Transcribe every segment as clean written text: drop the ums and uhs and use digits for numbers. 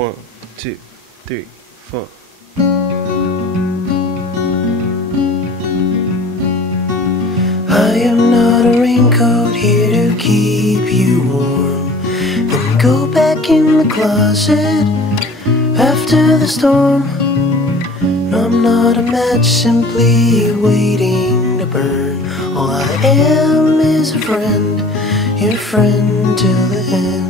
1, 2, 3, 4. I am not a raincoat here to keep you warm. Then go back in the closet after the storm. No, I'm not a match simply waiting to burn. All I am is a friend, your friend till the end.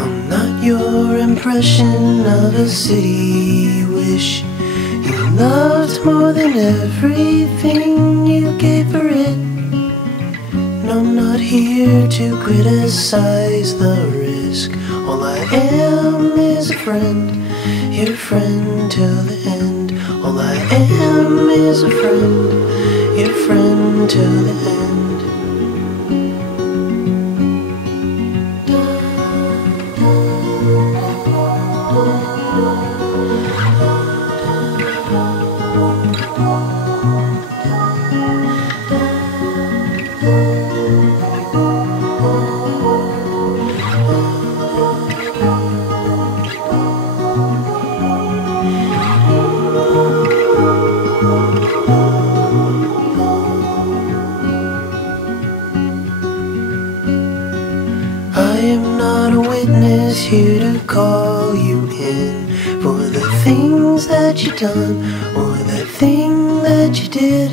I'm not your impression of a city wish you loved more than everything you gave for it. No, I'm not here to criticize the risk. All I am is a friend, your friend till the end. All I am is a friend, your friend till the end. I am not a witness here to call you in for the things that you done or that thing that you did.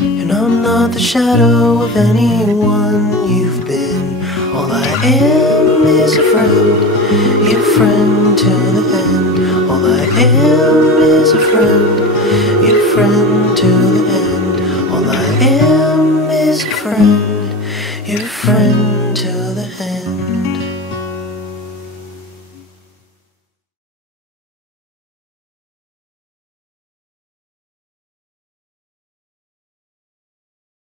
And I'm not the shadow of anyone you've been. All I am is a friend, your friend till the end. All I am is a friend, your friend till the end. All I am is a friend, your friend till the end.